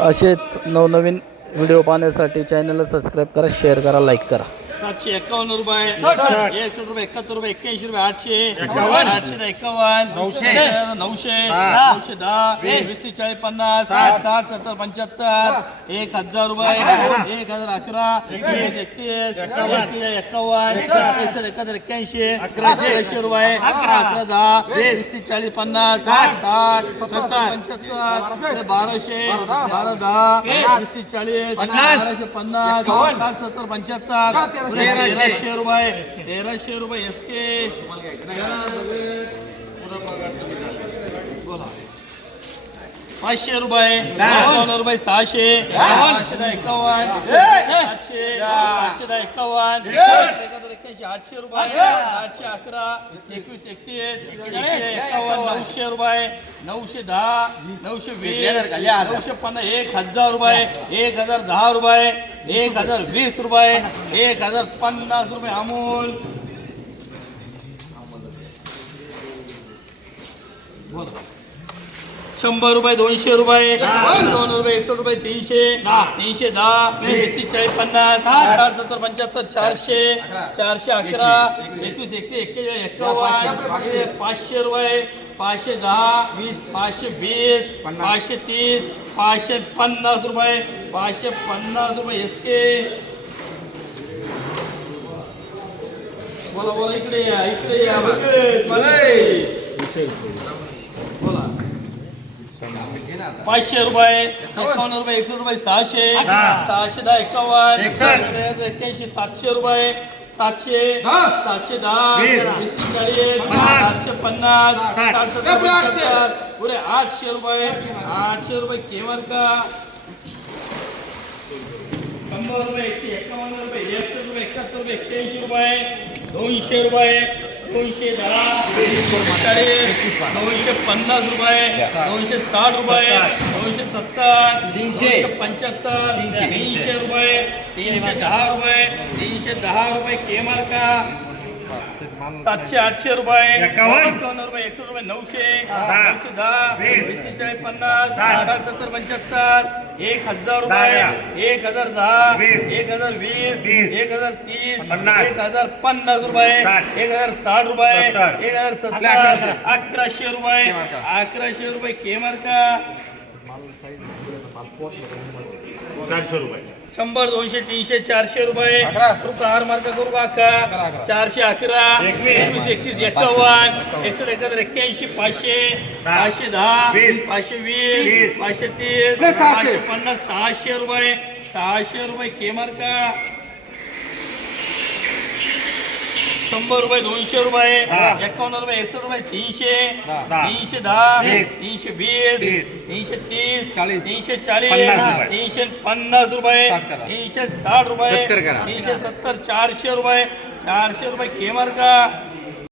असेच नवनवीन व्हिडिओ पाहण्यासाठी चॅनलला सबस्क्राईब करा शेअर करा लाईक करा. सातशे एकावन्न रुपये. एकसष्ट रुपये एकाहत्तर रुपये एक्क्याऐंशी रुपये आठशे. आठशे एकावन्न. नऊशे. नऊशे नऊशे दहा. वीस. तीस चाळीस पन्नास. साठ. सत्तर पंच्याहत्तर. एक हजार रुपये. एक हजार अकरा. एकतीस. एकतीस एकावन्न. एकसष्ट. एकाहत्तर एक्क्याऐंशी. अकराशे. रुपये. अकरा. दहा. वीस. तीस चाळीस पन्नास. साठ साठ. सत्तर पंच्याहत्तर. बाराशे. बारा दहा. वीस तीस चाळीस. बाराशे पन्नास. साठ सत्तर पंच्याहत्तर. तेराशे. रुपये. तेराशे रुपये एस के बोला. पाचशे रुपये एकावन्न रुपये सहाशे. सहाशे दहा एकावन्न सातशे. सातशे दहा एकावन्न एक्क्याऐंशी आठशे रुपये. आठशे अकरा एकवीस एकतीस एकावन्न नऊशे रुपये नऊशे दहा नऊशे वीस नऊशे पन्नास एक हजार रुपये एक हजार दहा रुपये एक हजार वीस रुपये एक हजार पन्नास रुपये अमूल. शंभर रुपये दोनशे रुपये दोन रुपये एकशे रुपये तीनशे तीनशे दहा तीस चाळीस पन्नास साठ. सत्तर पंच्याहत्तर चारशे चारशे अकरा एकवीस. एकतीस एक्केचाळीस एकावन्न पाचशे रुपये पाचशे दहा वीस. पाचशे वीस पाचशे तीस पाचशे पन्नास रुपये पाचशे पन्नास रुपये एस के बोला बोला इकडे या इकडे या पाचशे रुपये एकावन्न रुपये एकशे रुपये सहाशे. सहाशे दहा एकावन्न. एक्क्याऐंशी सातशे रुपये. सातशे सातशे दहा. चाळीस. सातशे पन्नास. पुढे आठशे. रुपये. आठशे रुपये केवर का? शंभर रुपये एकशे एकावन्न रुपये एकशे रुपये एकाहत्तर रुपये एक्क्याऐंशी रुपये दोनशे रुपये. दोनशे दहा चाळीस दोनशे पन्नास रुपये दोनशे साठ रुपये दोनशे सत्तर तीनशे. पंच्याहत्तर तीनशे. रुपये तीनशे दहा रुपये तीनशे दहा रुपये केमार का सातशे आठशे रुपये एकावन्न. रुपये एकशे रुपये नऊशे नऊशे दहा वीस. तीस चाळीस पन्नास साठ. सत्तर पंच्याहत्तर एक हजार रुपये एक हजार दहा एक हजार वीस एक हजार तीस एक हजार पन्नास रुपये एक हजार साठ रुपये एक हजार सत्तर अकराशे. रुपये अकराशे रुपये केमार का चारशे रुपये. शंभर दोनशे तीनशे चारशे रुपये. हार मार्क करू का? चारशे अकरा. एकवीस. एकतीस एकावन्न. एकशे एकाहत्तर एक्क्याऐंशी पाचशे. पाचशे दहा. पाचशे वीस. पाचशे तीस. पाचशे पन्नास सहाशे रुपये. सहाशे रुपये केमार का शंभर रुपये दोनशे रुपये एकावन्न रुपये एकशे रुपये तीनशे तीनशे दहा तीनशे वीस तीनशे तीस तीनशे चाळीस तीनशे पन्नास रुपये तीनशे साठ रुपये तीनशे सत्तर चारशे रुपये चारशे रुपये केमार का